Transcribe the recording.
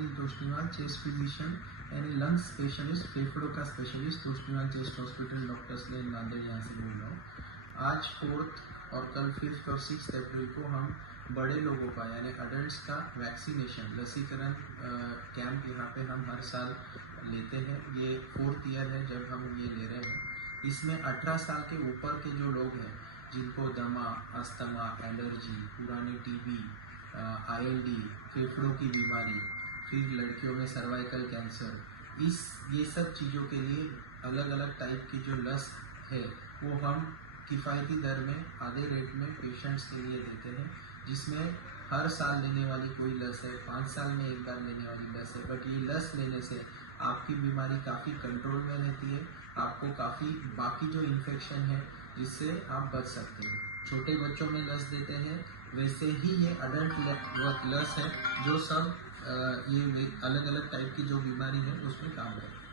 Manish Toshniwal, chest physician यानी lungs specialist, फेफड़ों का specialist, Toshniwal chest hospital, doctors lane, Nanded, यहाँ से बोल रहा हूँ। आज 4 और कल 5 और 6 अप्रैल को हम बड़े लोगों का यानी अडल्ट्स का वैक्सीनेशन लसीकरण कैंप यहाँ पे हम हर साल लेते हैं। ये 4th ईयर है जब हम ये ले रहे हैं। इसमें 18 साल के ऊपर के जो लोग हैं जिनको दमा, अस्थमा, एलर्जी, पुरानी टीबी, ILD, फेफड़ों की बीमारी, फिर लड़कियों में सर्वाइकल कैंसर, ये सब चीज़ों के लिए अलग अलग टाइप की जो लस है वो हम किफ़ायती दर में आधे रेट में पेशेंट्स के लिए देते हैं, जिसमें हर साल लेने वाली कोई लस है, 5 साल में एक बार लेने वाली लस है। बट ये लस लेने से आपकी बीमारी काफ़ी कंट्रोल में रहती है, आपको काफ़ी बाकी जो इन्फेक्शन है जिससे आप बच सकते हैं। छोटे बच्चों में लस देते हैं वैसे ही ये अडल्ट लस है जो सब ये अलग अलग टाइप की जो बीमारी है उसमें काम करते हैं।